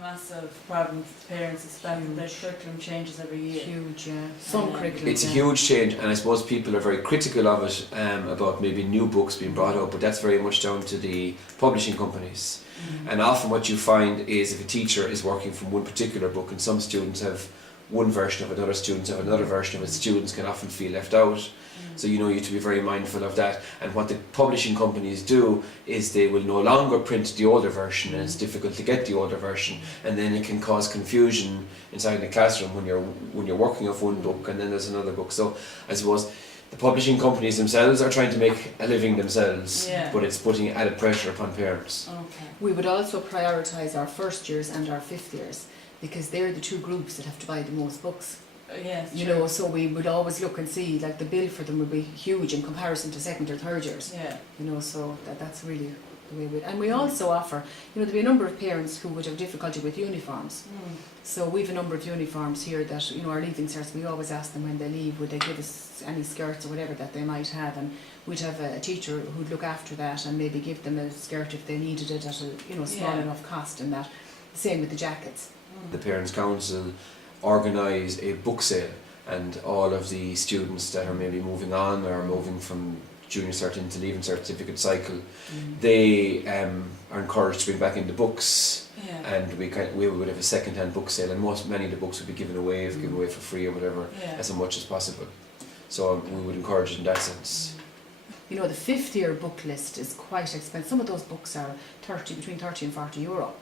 massive problem with parents is that their curriculum changes every year. Huge, yeah. Some curriculum. It's a huge change, and I suppose people are very critical of it, about maybe new books being brought out, but that's very much down to the publishing companies. And often what you find is if a teacher is working from one particular book and some students have one version of it, other students have another version of it, students can often feel left out. So you have to be very mindful of that. And what the publishing companies do is they will no longer print the older version, and it's difficult to get the older version, and then it can cause confusion inside the classroom when you're working off one book and then there's another book. So I suppose the publishing companies themselves are trying to make a living themselves, but it's putting added pressure upon parents. Okay. We would also prioritise our first years and our fifth years, because they're the two groups that have to buy the most books. Yes, You know, so we would always look and see, like the bill for them would be huge in comparison to second or third years. Yeah. You know, so that's really the way we. And we also offer, there'll be a number of parents who would have difficulty with uniforms. So we've a number of uniforms here that, our leaving certs, we always ask them when they leave, would they give us any skirts or whatever that they might have, and we'd have a teacher who'd look after that and maybe give them a skirt if they needed it at a small enough cost, and that. Same with the jackets. The Parents' Council organise a book sale, and all of the students that are maybe moving on or moving from junior cert into leaving certificate cycle, they are encouraged to bring back in the books, and we would have a second-hand book sale, and many of the books would be given away for free or whatever, as much as possible. So we would encourage it in that sense. The fifth year book list is quite expensive. Some of those books are between 30 and 40 euro.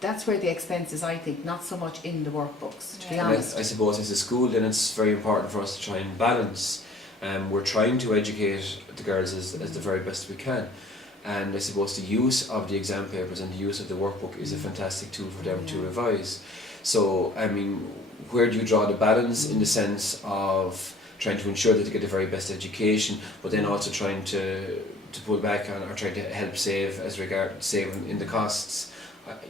That's where the expense is, I think, not so much in the workbooks, to be honest. I suppose as a school then it's very important for us to try and balance. We're trying to educate the girls as the very best we can, and I suppose the use of the exam papers and the use of the workbook is a fantastic tool for them to revise. So where do you draw the balance in the sense of trying to ensure that they get the very best education, but then also trying to pull back on or trying to help save saving in the costs?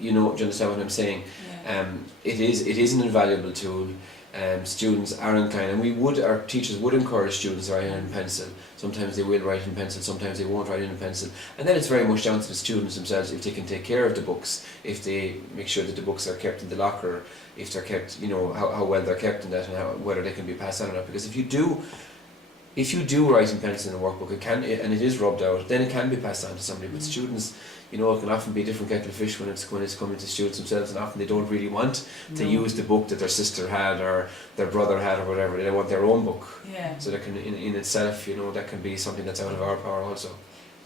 Do you understand what I'm saying? It is an invaluable tool. Students are inclined, and our teachers would encourage students to write in pencil. Sometimes they will write in pencil, sometimes they won't write in pencil. And then it's very much down to the students themselves, if they can take care of the books, if they make sure that the books are kept in the locker, if they're kept, how well they're kept in that, and whether they can be passed on or not. Because if you do write in pencil in a workbook, and it is rubbed out, then it can be passed on to somebody. But students, it can often be a different kettle of fish when it's coming to students themselves, and often they don't really want to use the book that their sister had or their brother had or whatever. They want their own book. So that can, in itself, that can be something that's out of our power also.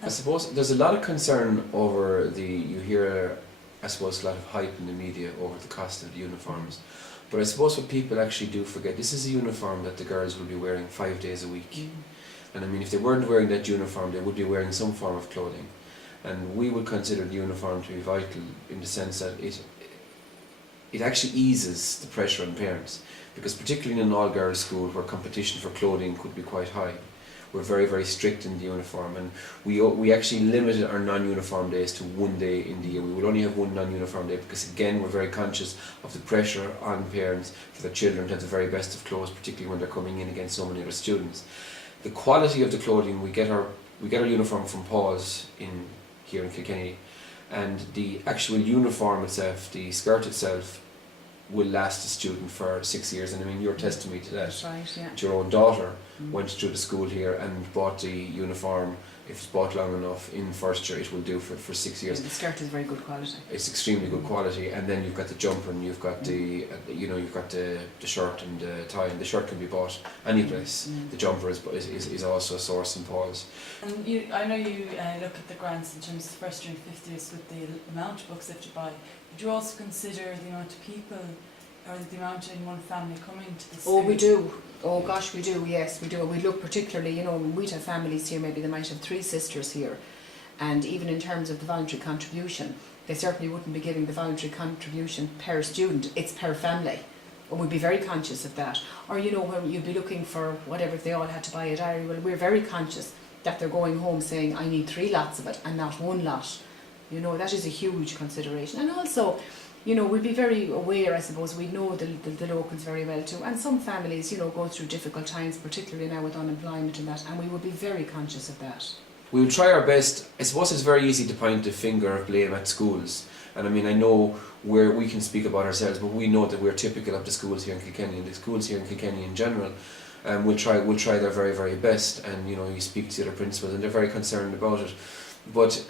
I suppose there's a lot of concern over you hear, I suppose, a lot of hype in the media over the cost of the uniforms. But I suppose what people actually do forget, this is a uniform that the girls will be wearing 5 days a week. And if they weren't wearing that uniform, they would be wearing some form of clothing. And we would consider the uniform to be vital in the sense that it actually eases the pressure on parents. Because particularly in an all-girls school where competition for clothing could be quite high, we're very, very strict in the uniform, and we actually limited our non-uniform days to 1 day in the year. We will only have one non-uniform day because, again, we're very conscious of the pressure on parents for their children to have the very best of clothes, particularly when they're coming in against so many other students. The quality of the clothing, we get our uniform from Paws here in Kilkenny, and the actual uniform itself, the skirt itself, will last a student for 6 years. And you're testimony to that. That's right, yeah. Your own daughter went through the school here and bought the uniform. If it's bought long enough in first year, it will do for 6 years. The skirt is very good quality. It's extremely good quality, and then you've got the jumper, and you've got you've got the shirt and the tie, and the shirt can be bought any place. The jumper is also a source in Paws. And I know you look at the grants in terms of first year and fifth years with the amount of books that you buy. Would you also consider the amount of people or the amount in one family coming to the school? Oh, we do. Oh gosh, we do, yes, we do. We look particularly, we'd have families here, maybe they might have 3 sisters here, and even in terms of the voluntary contribution, they certainly wouldn't be giving the voluntary contribution per student, it's per family. And we'd be very conscious of that. Or, when you'd be looking for whatever, if they all had to buy a diary, well, we're very conscious that they're going home saying, I need 3 lots of it and not 1 lot. That is a huge consideration. And also, we'd be very aware, I suppose, we know the locals very well too, and some families, go through difficult times, particularly now with unemployment and that, and we would be very conscious of that. We will try our best. I suppose it's very easy to point the finger of blame at schools, And I mean, I know we can speak about ourselves, but we know that we're typical of the schools here in Kilkenny, and the schools here in Kilkenny in general. We'll try their very, very best, and you know, you speak to the other principals and they're very concerned about it. But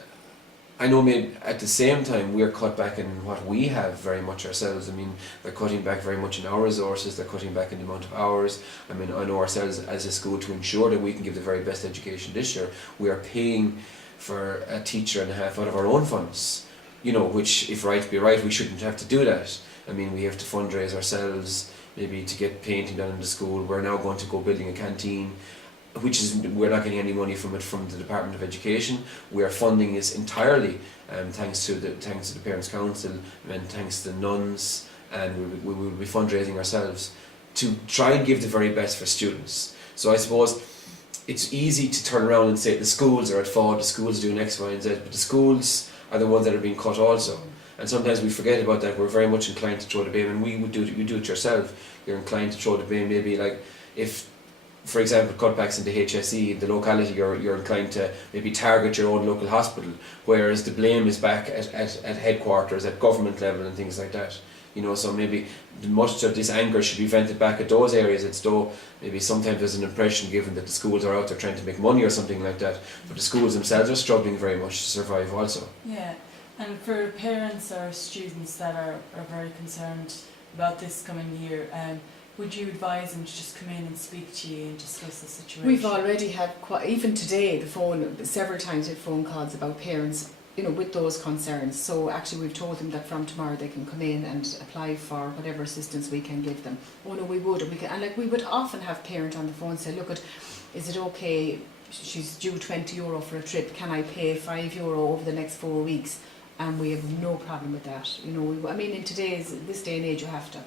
I know maybe at the same time we're cut back in what we have very much ourselves. I mean, they're cutting back very much in our resources, they're cutting back in the amount of hours. I mean, I know ourselves as a school, to ensure that we can give the very best education this year, we are paying for a teacher and a half out of our own funds. You know, which, if right be right, we shouldn't have to do that. I mean, we have to fundraise ourselves, maybe to get painting done in the school. We're now going to go building a canteen, which is, we're not getting any money from it from the Department of Education. We are funding this entirely, thanks to the Parents' Council and thanks to the nuns, and we will be fundraising ourselves to try and give the very best for students. So I suppose it's easy to turn around and say the schools are at fault, the schools are doing X, Y and Z, but the schools are the ones that are being cut also. And sometimes we forget about that. We're very much inclined to throw the blame, and you do it yourself. You're inclined to throw the blame, maybe like if, for example, cutbacks in the HSE, the locality, you're inclined to maybe target your own local hospital, whereas the blame is back at headquarters, at government level and things like that. You know, so maybe much of this anger should be vented back at those areas. It's though maybe sometimes there's an impression given that the schools are out there trying to make money or something like that, but the schools themselves are struggling very much to survive also. Yeah, and for parents or students that are very concerned about this coming year, would you advise them to just come in and speak to you and discuss the situation? We've already had even today, several times with phone calls about parents, you know, with those concerns. So actually we've told them that from tomorrow they can come in and apply for whatever assistance we can give them. Oh no, we would, and we would often have parents on the phone say, look, is it okay, she's due €20 for a trip, can I pay €5 over the next 4 weeks? And we have no problem with that. You know, I mean, in this day and age, you have to.